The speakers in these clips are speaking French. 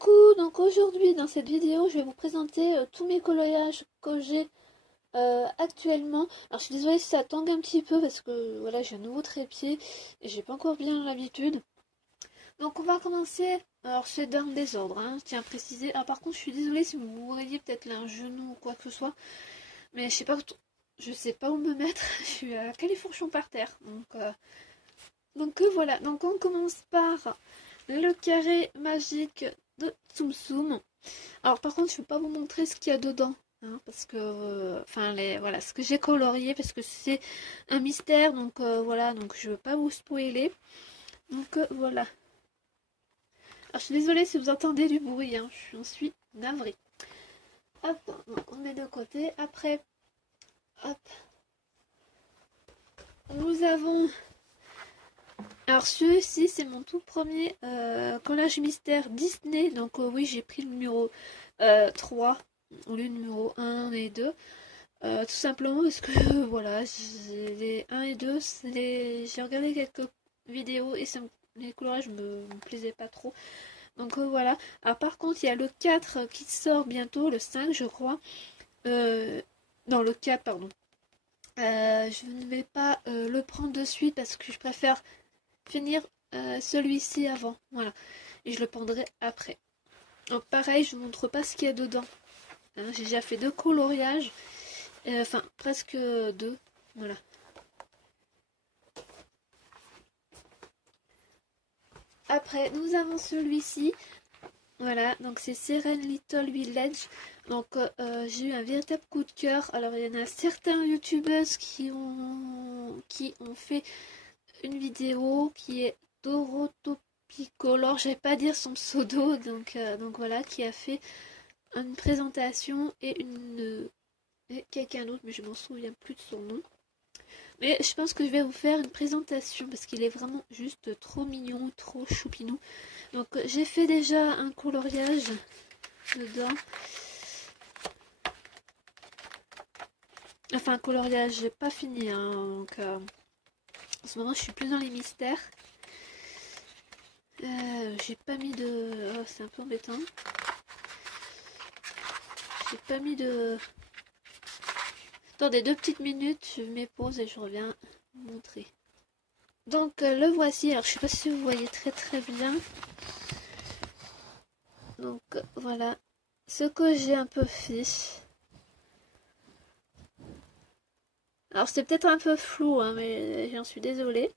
Coucou, donc aujourd'hui dans cette vidéo je vais vous présenter tous mes coloriages que j'ai actuellement. Alors je suis désolée si ça tangue un petit peu parce que voilà, j'ai un nouveau trépied et j'ai pas encore bien l'habitude. Donc on va commencer, alors c'est dans le désordre, hein, je tiens à préciser. Alors par contre je suis désolée si vous voyez peut-être là un genou ou quoi que ce soit, mais je sais pas où me mettre, je suis à califourchon par terre. Voilà, donc on commence par le carré magique de Tsum Tsum. Alors par contre je ne vais pas vous montrer ce qu'il y a dedans, hein, parce que voilà ce que j'ai colorié parce que c'est un mystère, donc voilà, donc je ne veux pas vous spoiler. Voilà. Alors je suis désolée si vous entendez du bruit, hein, j'en suis navrée. Hop, donc on met de côté. Après, hop, nous avons. Alors celui-ci c'est mon tout premier collage mystère Disney, donc oui j'ai pris le numéro 3 au lieu du numéro 1 et 2. Tout simplement parce que voilà, les 1 et 2, j'ai regardé quelques vidéos et les colorages me plaisaient pas trop. Donc voilà. Alors, par contre, il y a le 4 qui sort bientôt, le 5 je crois. Non, le 4, pardon. Je ne vais pas le prendre de suite parce que je préfère finir celui-ci avant. Voilà. Et je le prendrai après. Donc pareil, je ne vous montre pas ce qu'il y a dedans. Hein, j'ai déjà fait 2 coloriages. Enfin, presque 2. Voilà. Après, nous avons celui-ci. Voilà, donc c'est Serene Little Village. Donc, j'ai eu un véritable coup de cœur. Alors, il y en a certains youtubeuses qui ont fait une vidéo qui est Dorotopicolor. Je vais pas dire son pseudo. Donc voilà, qui a fait une présentation et quelqu'un d'autre, mais je m'en souviens plus de son nom. Mais je pense que je vais vous faire une présentation parce qu'il est vraiment juste trop mignon, trop choupinou. Donc j'ai fait déjà un coloriage dedans. Enfin un coloriage, j'ai pas fini. Hein, donc en ce moment je suis plus dans les mystères. J'ai pas mis de... Oh, c'est un peu embêtant. J'ai pas mis de... Attendez 2 petites minutes, je mets pause et je reviens vous montrer. Donc le voici, alors je sais pas si vous voyez très bien. Donc voilà ce que j'ai un peu fait. Alors c'est peut-être un peu flou, hein, mais j'en suis désolée.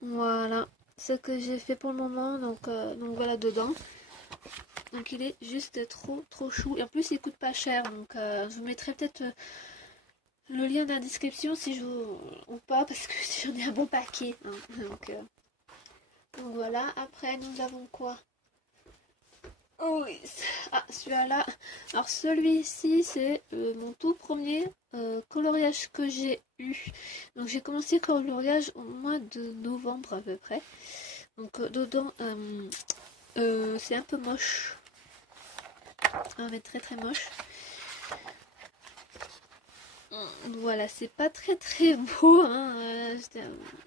Voilà ce que j'ai fait pour le moment, donc voilà dedans. Donc il est juste trop chou. Et en plus il coûte pas cher, donc je vous mettrai peut-être le lien dans la description si je ou pas, parce que j'en ai un bon paquet. Hein. Donc voilà, après nous avons quoi? Oh oui, celui-là. Alors celui-ci c'est mon tout premier coloriage que j'ai eu. Donc j'ai commencé le coloriage au mois de novembre à peu près. Donc dedans c'est un peu moche. Mais très moche. Voilà, c'est pas très beau. Hein.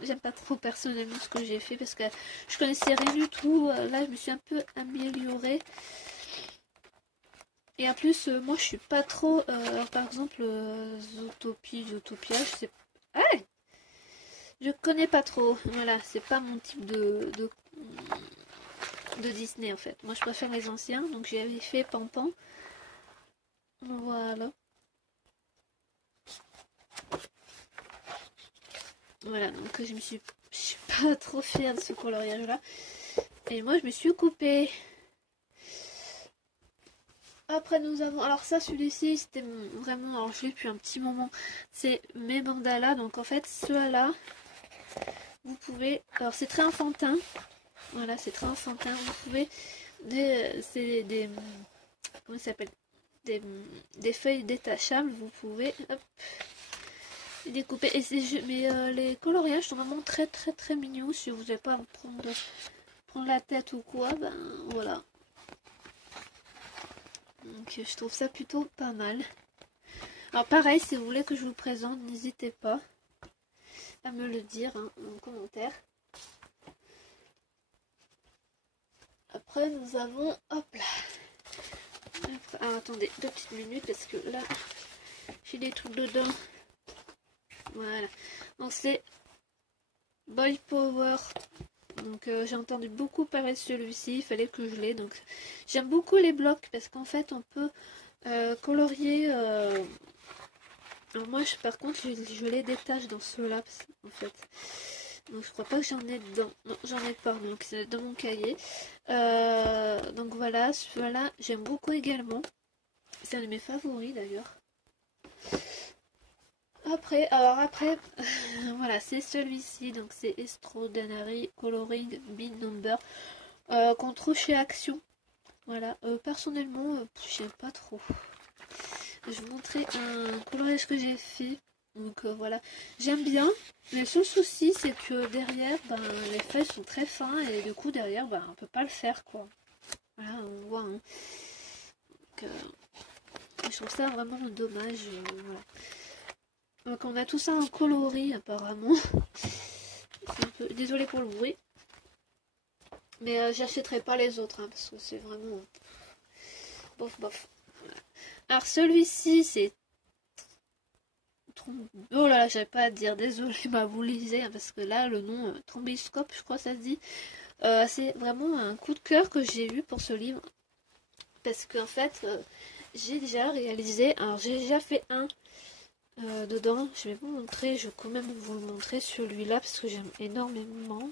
J'aime pas trop personnellement ce que j'ai fait parce que je connaissais rien du tout. Là je me suis un peu améliorée. Et en plus, moi je suis pas trop. Par exemple, Zootopia, je sais pas. Ah, je connais pas trop. Voilà, c'est pas mon type de Disney en fait. Moi je préfère les anciens, donc j'avais fait Pampan. Voilà. Voilà, donc je suis pas trop fière de ce coloriage là. Et moi je me suis coupée. Après nous avons, alors ça celui-ci c'était vraiment, alors je l'ai depuis un petit moment, c'est mes mandalas, donc en fait ceux-là, vous pouvez, alors c'est très enfantin, voilà c'est très enfantin, vous pouvez, c'est des, comment ça s'appelle, des feuilles détachables, vous pouvez, hop, les découper, et mais les coloriages sont vraiment très mignons, si vous n'avez pas à prendre la tête ou quoi, ben voilà. Donc je trouve ça plutôt pas mal. Alors pareil, si vous voulez que je vous présente, n'hésitez pas à me le dire hein, en commentaire. Hop. après nous avons, hop là. Après, alors, attendez 2 petites minutes parce que là j'ai des trucs dedans. Voilà. Donc c'est Boy Power. Donc j'ai entendu beaucoup parler de celui-ci, il fallait que je l'ai. Donc j'aime beaucoup les blocs parce qu'en fait on peut colorier. Alors moi par contre je les détache dans ceux-là en fait. Donc je crois pas que j'en ai dedans. Non, j'en ai pas, donc c'est dans mon cahier. Donc voilà, celui-là j'aime beaucoup également. C'est un de mes favoris d'ailleurs. Après, voilà, c'est celui-ci, donc c'est Extraordinary Coloring Bin Number qu'on trouve chez Action. Voilà, personnellement, j'aime pas trop. Je vais vous montrer un coloriage que j'ai fait. Donc voilà, j'aime bien, mais le seul souci c'est que derrière, ben, les feuilles sont très fins et du coup derrière, ben, on peut pas le faire quoi. Voilà, on voit. Hein. Donc, je trouve ça vraiment dommage. Voilà. Donc on a tout ça en coloris apparemment. Désolée pour le bruit. Mais j'achèterai pas les autres hein, parce que c'est vraiment bof bof. Voilà. Alors celui-ci c'est... Oh là là, j'avais pas à dire, désolée, bah vous lisez hein, parce que là le nom Trombiscope je crois ça se dit. C'est vraiment un coup de cœur que j'ai eu pour ce livre. Parce qu'en fait j'ai déjà réalisé, alors j'ai déjà fait un dedans, je vais vous montrer, je vais quand même vous le montrer celui-là parce que j'aime énormément.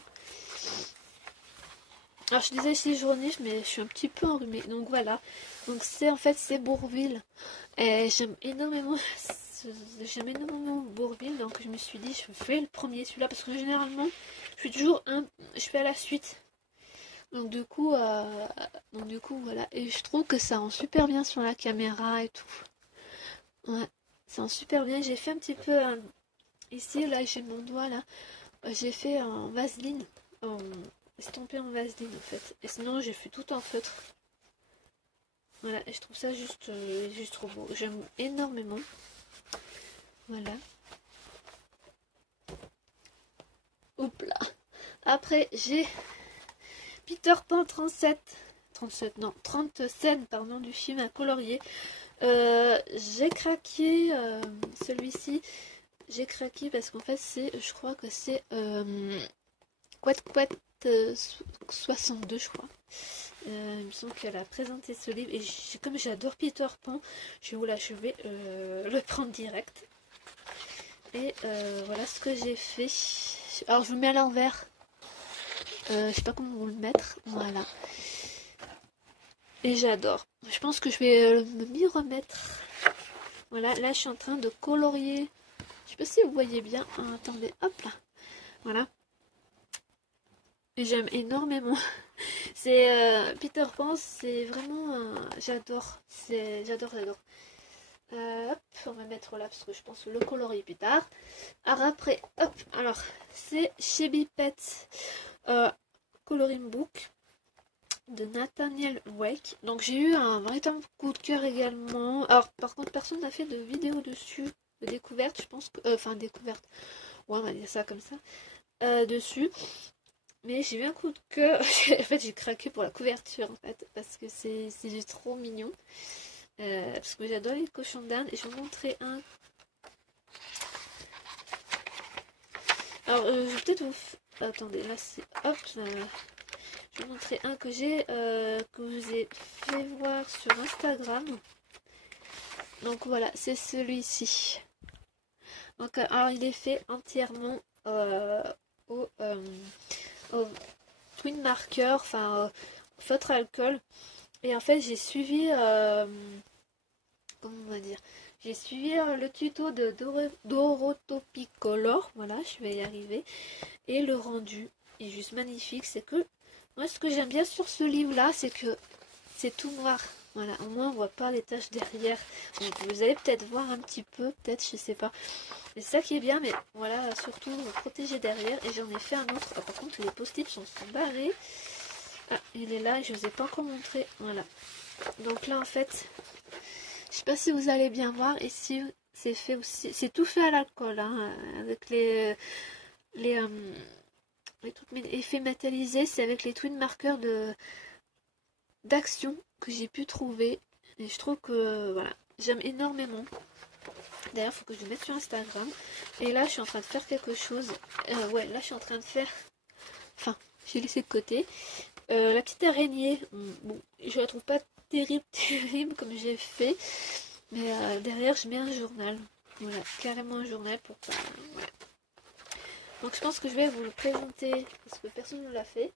Alors je disais si jaunisse mais je suis un petit peu enrhumée, donc voilà. Donc c'est en fait c'est Bourvil et j'aime énormément Bourvil, donc je me suis dit je fais le premier celui-là parce que généralement je suis toujours je fais à la suite. Donc du coup voilà, et je trouve que ça rend super bien sur la caméra et tout. Ouais, ça rend super bien. J'ai fait un petit peu ici là j'ai mon doigt là, j'ai fait en vaseline, estampé en vaseline en fait. Et sinon j'ai fait tout en feutre. Voilà, et je trouve ça juste trop beau. J'aime énormément. Voilà. Hop là. Après j'ai Peter Pan 37 non 30 scènes pardon du film à colorier. J'ai craqué celui-ci. J'ai craqué parce qu'en fait c'est, je crois que c'est Quat 62 je crois. Il me semble qu'elle a présenté ce livre et comme j'adore Peter Pan, je vais le prendre direct. Et voilà ce que j'ai fait. Alors je vous le mets à l'envers. Je sais pas comment vous le mettre. Voilà. Et j'adore. Je pense que je vais m'y remettre. Voilà, là je suis en train de colorier. Je sais pas si vous voyez bien. Ah, attendez, hop là. Voilà. Et j'aime énormément. C'est Peter Pan, c'est vraiment j'adore. J'adore. Hop, on va mettre là parce que je pense le colorier plus tard. Alors après, hop, alors c'est chez Pets Coloring Book de Nathaniel Wake. Donc j'ai eu un véritable coup de cœur également. Alors par contre personne n'a fait de vidéo dessus, de découverte, je pense que... Enfin découverte, ouais on va dire ça comme ça, dessus. Mais j'ai eu un coup de cœur, en fait j'ai craqué pour la couverture en fait, parce que c'est trop mignon. Parce que j'adore les cochons d'Inde et je vais vous montrer un. Alors je vais peut-être vous... Attendez, là c'est... Hop, je vais vous montrer un que j'ai, que je vous ai fait voir sur Instagram. Donc voilà, c'est celui-ci. Donc alors il est fait entièrement au twin marker, enfin feutre alcool. Et en fait j'ai suivi, comment on va dire, j'ai suivi le tuto de Dorotopicolor, voilà, je vais y arriver. Et le rendu est juste magnifique. C'est que moi ce que j'aime bien sur ce livre là, c'est que c'est tout noir. Voilà, au moins on voit pas les taches derrière. Donc vous allez peut-être voir un petit peu, peut-être, je sais pas. Mais c'est ça qui est bien, mais voilà, surtout protéger derrière. Et j'en ai fait un autre. Ah, par contre les post-it sont barrés. Ah, il est là, je vous ai pas encore montré. Voilà. Donc là en fait, je sais pas si vous allez bien voir. Ici c'est fait aussi, c'est tout fait à l'alcool, hein, avec les effets métallisés, c'est avec les twin markers d'action que j'ai pu trouver. Et je trouve que voilà, j'aime énormément. D'ailleurs, il faut que je le mette sur Instagram. Et là, je suis en train de faire quelque chose. Ouais, là, je suis en train de faire... Enfin, j'ai laissé de côté. La petite araignée, bon, je la trouve pas terrible, terrible comme j'ai fait. Mais derrière, je mets un journal. Voilà, carrément un journal pour pas... Voilà. Donc, je pense que je vais vous le présenter parce que personne ne l'a fait.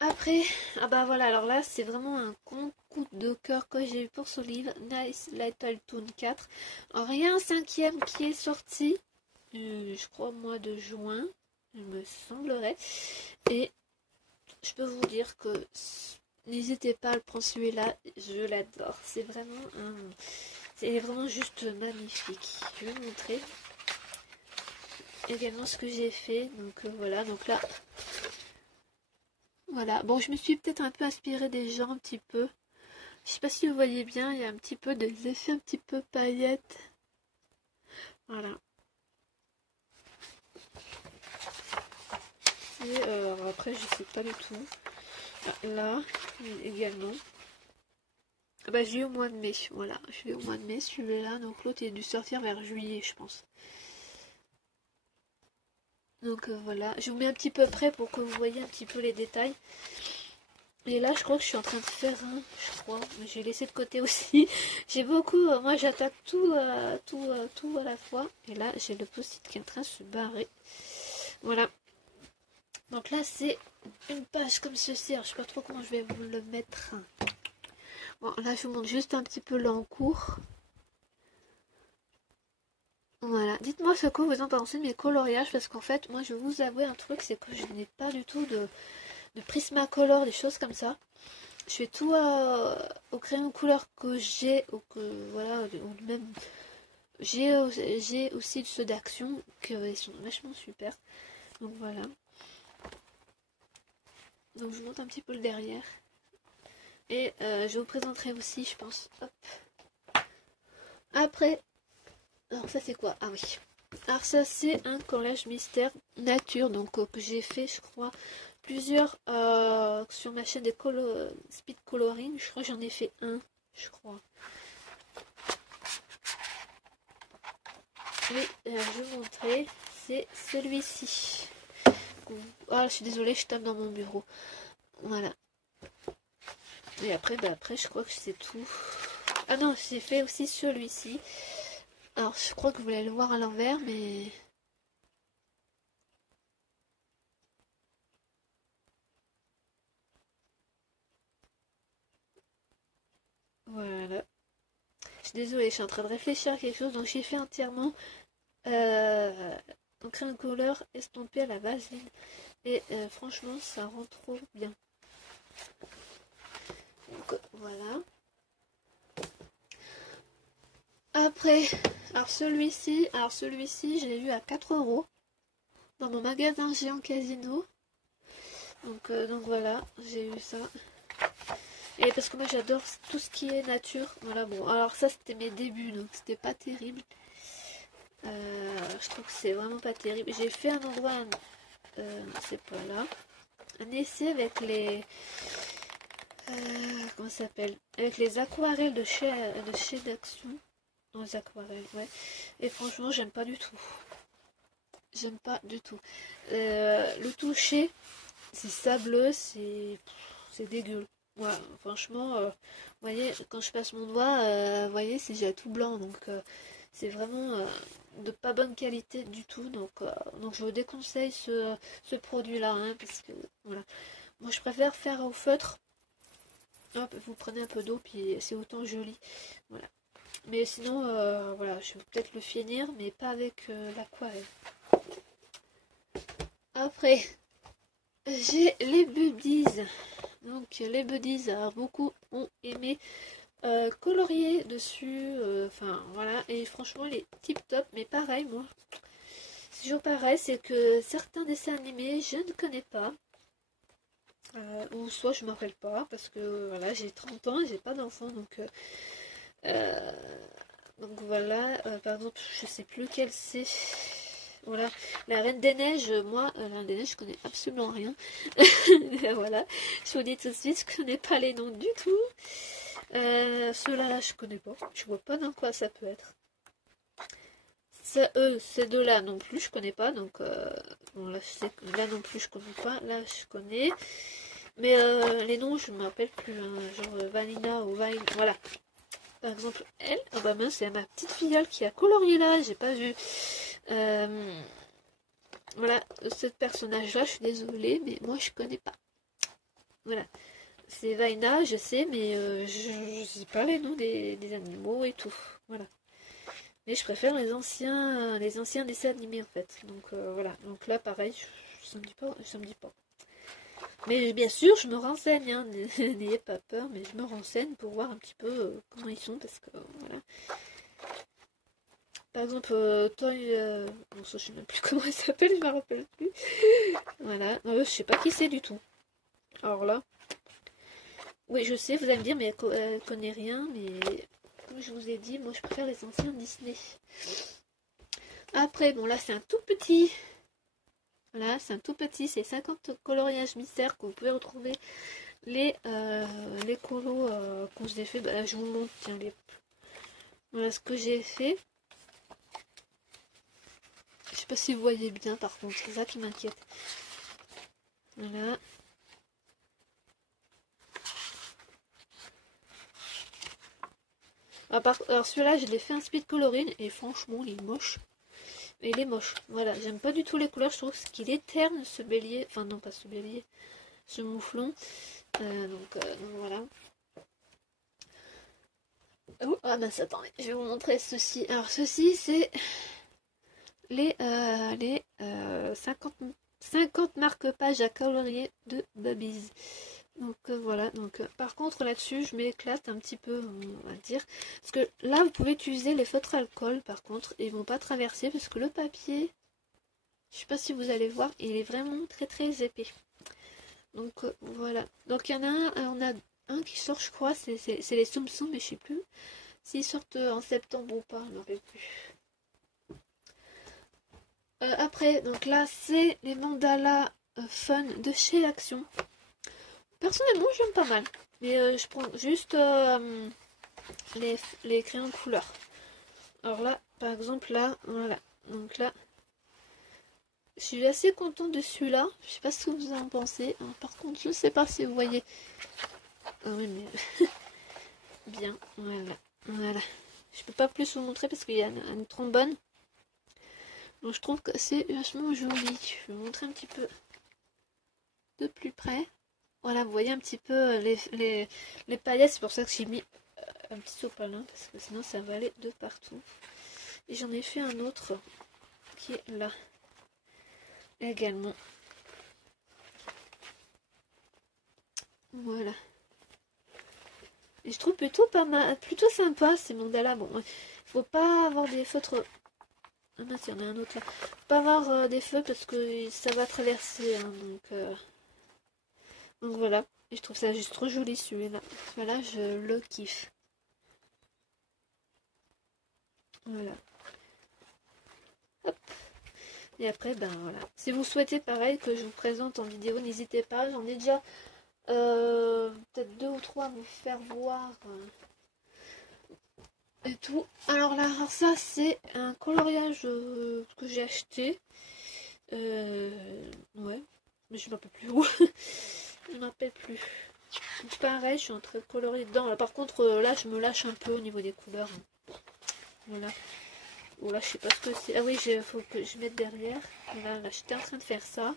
Après, ah bah voilà, alors là, c'est vraiment un coup de cœur que j'ai eu pour ce livre, Nice Little Toon 4. Alors, il y a un cinquième qui est sorti, je crois au mois de juin, il me semblerait. Et je peux vous dire que n'hésitez pas à le prendre celui-là, je l'adore. C'est vraiment juste magnifique. Je vais vous montrer également ce que j'ai fait. Donc voilà, donc là, voilà. Bon, je me suis peut-être un peu inspirée des gens un petit peu. Je sais pas si vous voyez bien, il y a un petit peu des effets un petit peu paillettes. Voilà. Et après, je sais pas du tout. Là, également. Ah bah, j'ai eu au mois de mai. Voilà, je l'ai au mois de mai celui-là. Donc l'autre il a dû sortir vers juillet, je pense. Donc voilà, je vous mets un petit peu près pour que vous voyez un petit peu les détails. Et là, je crois que je suis en train de faire un, je crois, mais j'ai laissé de côté aussi. J'ai beaucoup, moi j'attaque tout, tout à la fois. Et là, j'ai le post-it qui est en train de se barrer. Voilà. Donc là, c'est une page comme ceci. Alors, je sais pas trop comment je vais vous le mettre. Bon, là, je vous montre juste un petit peu l'encours. Voilà. Dites-moi ce que vous en pensez de mes coloriages, parce qu'en fait, moi, je vais vous avouer un truc, c'est que je n'ai pas du tout de Prismacolor, des choses comme ça. Je fais tout au crayon couleur que j'ai, ou que, voilà, ou même... J'ai aussi ceux d'action, qui sont vachement super. Donc voilà. Donc je vous montre un petit peu le derrière. Et je vous présenterai aussi, je pense. Hop. Après, alors ça c'est quoi? Ah oui. Alors ça c'est un collage mystère nature, donc que j'ai fait, je crois, plusieurs sur ma chaîne de speed coloring. Je crois que j'en ai fait un, je crois. Et je vais vous montrer, c'est celui-ci. Ah, je suis désolée, je tape dans mon bureau. Voilà. Et après, bah après, je crois que c'est tout. Ah non, j'ai fait aussi celui-ci. Alors, je crois que vous allez le voir à l'envers, mais... Voilà. Je suis désolée, je suis en train de réfléchir à quelque chose. Donc, j'ai fait entièrement en crayon couleur estompé à la vaseline. Et franchement, ça rend trop bien. Donc, voilà. Après, alors celui-ci, j'ai eu à 4 € dans mon magasin Géant Casino. Donc voilà, j'ai eu ça. Et parce que moi j'adore tout ce qui est nature. Voilà, bon, alors ça c'était mes débuts, donc c'était pas terrible. Je trouve que c'est vraiment pas terrible. J'ai fait un endroit, c'est pas là, un essai avec les... comment ça s'appelle? Avec les aquarelles de chez d'Action. Non, les aquarelles, ouais. Et franchement, j'aime pas du tout. J'aime pas du tout. Le toucher, c'est sableux, c'est dégueu. Ouais, franchement, vous voyez, quand je passe mon doigt, vous voyez, c'est déjà tout blanc, donc c'est vraiment de pas bonne qualité du tout. Donc je vous déconseille ce produit-là, hein, parce que voilà. Moi, je préfère faire au feutre. Hop, vous prenez un peu d'eau, puis c'est autant joli. Voilà. Mais sinon, voilà, je vais peut-être le finir, mais pas avec l'aquarelle. Après, j'ai les buddies. Donc les buddies, alors beaucoup ont aimé colorier dessus. Enfin voilà, et franchement les tip top. Mais pareil, moi, c'est toujours pareil, c'est que certains dessins animés, je ne connais pas. Ou soit je ne m'en rappelle pas, parce que voilà, j'ai 30 ans et j'ai pas d'enfant, donc voilà, par exemple, je sais plus quel c'est. Voilà, la Reine des Neiges, moi, la Reine des Neiges, je connais absolument rien. Voilà, je vous dis tout de suite, je connais pas les noms du tout. Ceux-là, là, je connais pas. Je vois pas dans quoi ça peut être. Ça, ces deux-là non plus, je connais pas. Donc, bon, là, je sais que là non plus, je connais pas. Là, je connais. Mais les noms, je me rappelle plus. Hein, genre Vanina ou Vine. Voilà. Par exemple, elle, oh bah mince, c'est ma petite filleule qui a colorié là, j'ai pas vu. Voilà, ce personnage-là, je suis désolée, mais moi je connais pas. Voilà. C'est Vaina, je sais, mais je sais pas les noms des animaux et tout. Voilà. Mais je préfère les anciens dessins animés en fait. Donc voilà. Donc là, pareil, ça me dit pas, ça me dit pas. Mais bien sûr, je me renseigne, hein. N'ayez pas peur, mais je me renseigne pour voir un petit peu comment ils sont, parce que voilà. Par exemple, Toy, bon, ça, je sais même plus comment il s'appelle, je me rappelle plus. Voilà, je sais pas qui c'est du tout. Alors là, oui, je sais, vous allez me dire, mais elle connaît rien, mais comme je vous ai dit, moi je préfère les anciens Disney. Après, bon là c'est un tout petit. Voilà, c'est un tout petit, c'est 50 coloriages mystères que vous pouvez retrouver les colos qu'on j'ai fait. Bah, je vous montre, tiens, voilà ce que j'ai fait. Je sais pas si vous voyez bien par contre, c'est ça qui m'inquiète. Voilà. Alors celui-là, je l'ai fait un speed coloring et franchement, il est moche. Il est moche. Voilà, j'aime pas du tout les couleurs. Je trouve qu'il est terne ce bélier. Enfin non, pas ce bélier. Ce mouflon. Donc voilà. Oh, ah mince, attendez, je vais vous montrer ceci. Alors ceci, c'est les 50 marque-pages à colorier de Bubbies. Donc voilà, donc par contre là-dessus je m'éclate un petit peu, on va dire, parce que là vous pouvez utiliser les feutres alcool par contre, et ils vont pas traverser parce que le papier, je sais pas si vous allez voir, il est vraiment très très épais. Donc voilà, donc il y en a un, on a un qui sort je crois, c'est les Tsum Tsum, mais je sais plus s'ils sortent en septembre ou pas, je m'en rappelle plus. Après, donc là c'est les mandalas fun de chez Action. Personnellement, j'aime pas mal. Mais je prends juste les crayons de couleur. Alors là, par exemple, là, voilà. Donc là, je suis assez contente de celui-là. Je sais pas ce que vous en pensez. Alors, par contre, je sais pas si vous voyez. Ah oui, mais bien. Voilà. Voilà. Je peux pas plus vous montrer parce qu'il y a une trombone. Donc je trouve que c'est vachement joli. Je vais vous montrer un petit peu de plus près. Voilà, vous voyez un petit peu les paillettes. C'est pour ça que j'ai mis un petit sopalin parce que sinon ça va aller de partout. Et j'en ai fait un autre qui est là également. Voilà. Et je trouve plutôt pas mal, plutôt sympa ces mandalas. Bon, faut pas avoir des feutres. Ah mince, il y en a un autre là. Faut pas avoir des feux parce que ça va traverser. Hein, donc voilà. Et je trouve ça juste trop joli celui-là. Voilà, je le kiffe. Voilà. Hop. Et après, ben voilà. Si vous souhaitez pareil que je vous présente en vidéo, n'hésitez pas. J'en ai déjà peut-être 2 ou 3 à vous faire voir et tout. Alors là, alors ça c'est un coloriage que j'ai acheté. Ouais, mais je ne m'appelle plus où. Je ne m'appelle plus. Donc, pareil, je suis en train de colorier dedans. Là, par contre, là, je me lâche un peu au niveau des couleurs. Voilà. Bon, là, je sais pas ce que c'est. Ah oui, il faut que je mette derrière. Voilà, là, j'étais en train de faire ça.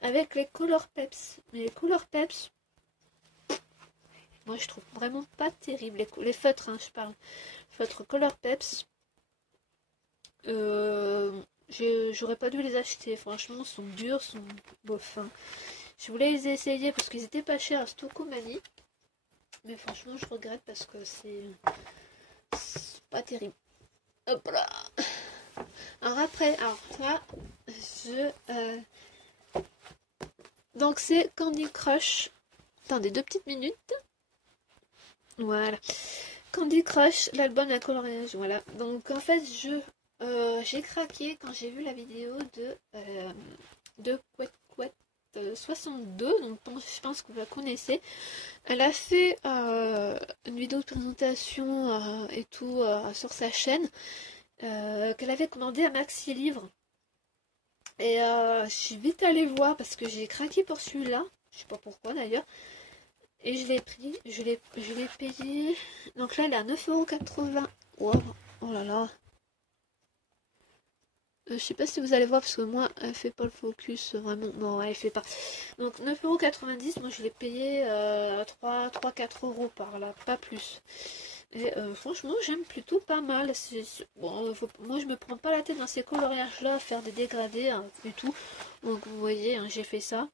Avec les Color Peps. Mais les Color Peps, moi, je trouve vraiment pas terrible. Les feutres, hein, je parle. Feutres Color Peps. J'aurais pas dû les acheter. Franchement, ils sont durs, sont bof. Hein. Je voulais les essayer parce qu'ils étaient pas chers à Stokomani. Mais franchement, je regrette parce que c'est pas terrible. Hop là. Alors après, alors là, donc c'est Candy Crush. Attendez 2 petites minutes. Voilà. Candy Crush, l'album à coloriage. Voilà. Donc en fait, je j'ai craqué quand j'ai vu la vidéo de Couette Couette 62, donc je pense que vous la connaissez. Elle a fait une vidéo de présentation et tout sur sa chaîne qu'elle avait commandé à Maxi Livre. Et je suis vite allée voir parce que j'ai craqué pour celui-là. Je sais pas pourquoi d'ailleurs. Et je l'ai pris, je l'ai payé. Donc là, elle est à 9,80 €. Wow. Oh là là. Je sais pas si vous allez voir parce que moi, elle fait pas le focus vraiment. Non, elle fait pas. Donc 9,90 €, moi je l'ai payé 3-4 € par là, pas plus. Et franchement, j'aime plutôt pas mal. Bon, moi je me prends pas la tête dans ces coloriages-là à faire des dégradés hein, et tout. Donc vous voyez, hein, j'ai fait ça.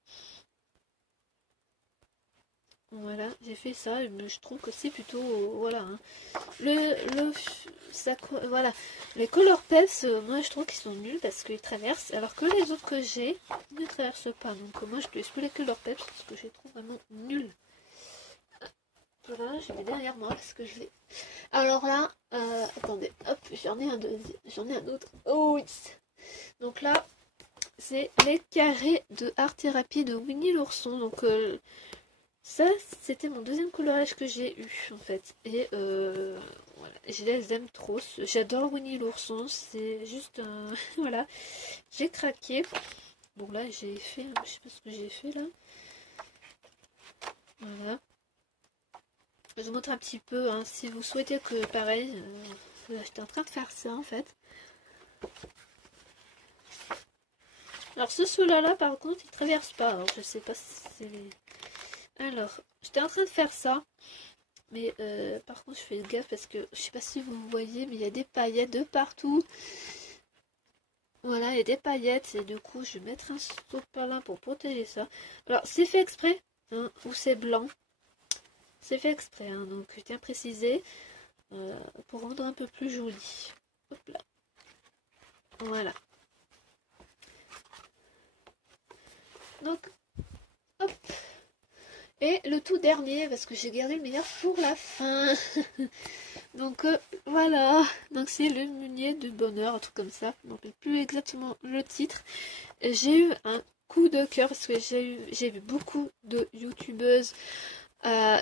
Voilà, j'ai fait ça, et je trouve que c'est plutôt, voilà, hein. Voilà, les Color Peps, moi je trouve qu'ils sont nuls parce qu'ils traversent, alors que les autres que j'ai ne traversent pas. Donc moi je n'utilise plus les Color Peps parce que je les trouve vraiment nuls. Voilà, je vais derrière moi parce que je l'ai. Alors là, attendez, hop, j'en ai un deuxième, j'en ai un autre. Oh oui. Donc là, c'est les carrés de art thérapie de Winnie l'ourson. Donc ça, c'était mon deuxième coloriage que j'ai eu en fait. Et voilà, je les aime trop. J'adore Winnie l'ourson. C'est juste un. Voilà, j'ai craqué. Bon, là, j'ai fait. Je sais pas ce que j'ai fait là. Voilà. Je vous montre un petit peu. Hein, si vous souhaitez que pareil. J'étais en train de faire ça en fait. Alors, ceux-là, par contre, ils traversent pas. Alors, je sais pas si c'est. Alors, j'étais en train de faire ça. Mais par contre, je fais gaffe parce que je sais pas si vous voyez, mais il y a des paillettes de partout. Voilà, il y a des paillettes et du coup, je vais mettre un sopalin pour protéger ça. Alors, c'est fait exprès, hein, ou c'est blanc. C'est fait exprès, hein, donc je tiens à préciser pour rendre un peu plus joli. Hop là. Voilà. Donc, hop. Et le tout dernier, parce que j'ai gardé le meilleur pour la fin. Donc voilà, donc c'est le meunier du bonheur, un truc comme ça. Je ne me rappelle plus exactement le titre. J'ai eu un coup de cœur parce que j'ai vu beaucoup de youtubeuses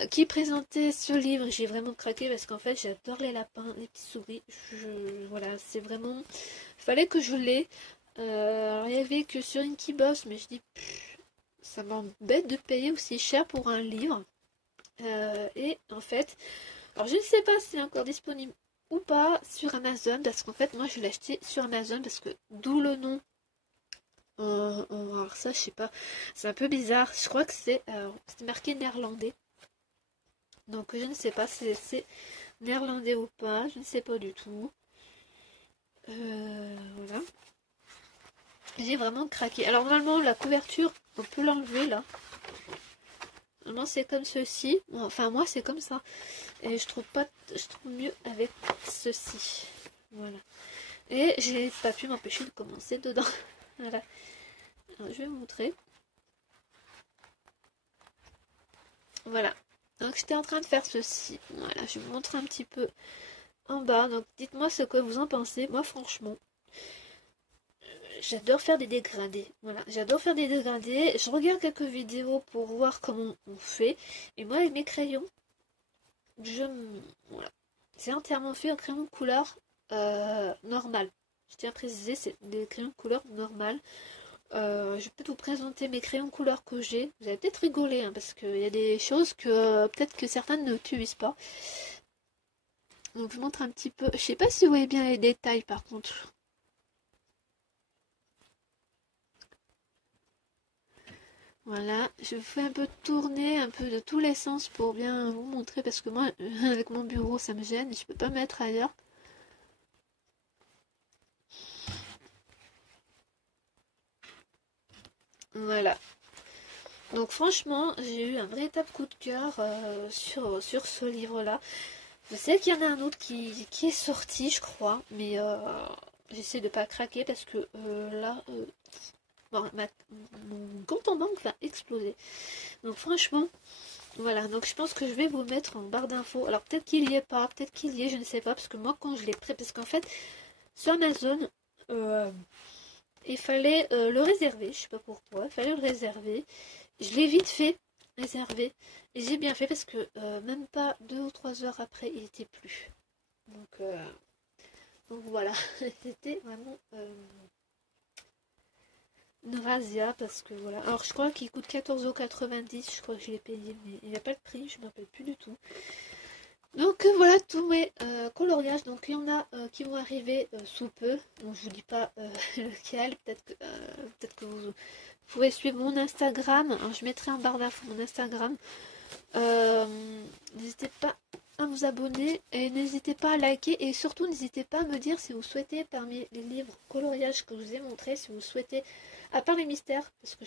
qui présentaient ce livre. J'ai vraiment craqué parce qu'en fait j'adore les lapins, les petites souris. Voilà, c'est vraiment. Fallait que je l'ai. Il n'y avait que sur Inkybox, mais je dis ça m'embête de payer aussi cher pour un livre. Et en fait, alors je ne sais pas s'il est encore disponible ou pas sur Amazon, parce qu'en fait moi je l'ai acheté sur Amazon parce que d'où le nom. Alors ça je sais pas, c'est un peu bizarre. Je crois que c'est marqué néerlandais. Donc je ne sais pas si c'est néerlandais ou pas, je ne sais pas du tout. Voilà. J'ai vraiment craqué. Alors normalement la couverture, on peut l'enlever là. Normalement c'est comme ceci. Enfin moi c'est comme ça. Et je trouve mieux avec ceci. Voilà. Et j'ai pas pu m'empêcher de commencer dedans. Voilà. Alors, je vais vous montrer. Voilà. Donc j'étais en train de faire ceci. Voilà, je vous montre un petit peu en bas. Donc dites-moi ce que vous en pensez. Moi franchement, j'adore faire des dégradés. Voilà, j'adore faire des dégradés. Je regarde quelques vidéos pour voir comment on fait. Et moi avec mes crayons, voilà. C'est entièrement fait en crayon de couleur normal. Je tiens à préciser, c'est des crayons de couleur normale. Je vais peut-être vous présenter mes crayons de couleur que j'ai. Vous allez peut-être rigoler, hein, parce qu'il y a des choses que peut-être que certains ne utilisent pas. Donc je vous montre un petit peu. Je sais pas si vous voyez bien les détails par contre. Voilà, je vous fais un peu tourner un peu de tous les sens pour bien vous montrer parce que moi avec mon bureau ça me gêne, je peux pas mettre ailleurs. Voilà. Donc franchement, j'ai eu un véritable coup de cœur sur ce livre-là. Je sais qu'il y en a un autre qui est sorti, je crois, mais j'essaie de pas craquer parce que là, bon, mon compte en banque va exploser. Donc franchement, voilà. Donc je pense que je vais vous mettre en barre d'infos. Alors peut-être qu'il y est pas, peut-être qu'il y est, je ne sais pas, parce que moi quand je l'ai pris, parce qu'en fait, sur Amazon. Il fallait le réserver, je sais pas pourquoi, il fallait le réserver. Je l'ai vite fait réserver et j'ai bien fait parce que même pas 2 ou 3 heures après il était plus. Donc voilà, c'était vraiment une razzia parce que voilà. Alors je crois qu'il coûte 14,90 €, je crois que je l'ai payé, mais il n'y a pas de prix, je ne me rappelle plus du tout. Donc voilà tous mes coloriages. Donc il y en a qui vont arriver sous peu. Donc je vous dis pas lequel. Peut-être que vous pourrez suivre mon Instagram. Alors, je mettrai en barre d'infos mon Instagram. N'hésitez pas à vous abonner et n'hésitez pas à liker et surtout n'hésitez pas à me dire si vous souhaitez parmi les livres coloriages que je vous ai montrés, si vous souhaitez, à part les mystères, parce que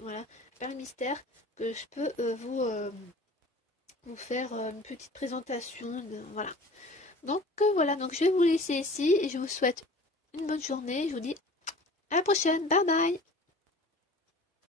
voilà, à part les mystères, que je peux vous faire une petite présentation. Voilà. Donc voilà, donc je vais vous laisser ici et je vous souhaite une bonne journée. Je vous dis à la prochaine. Bye bye.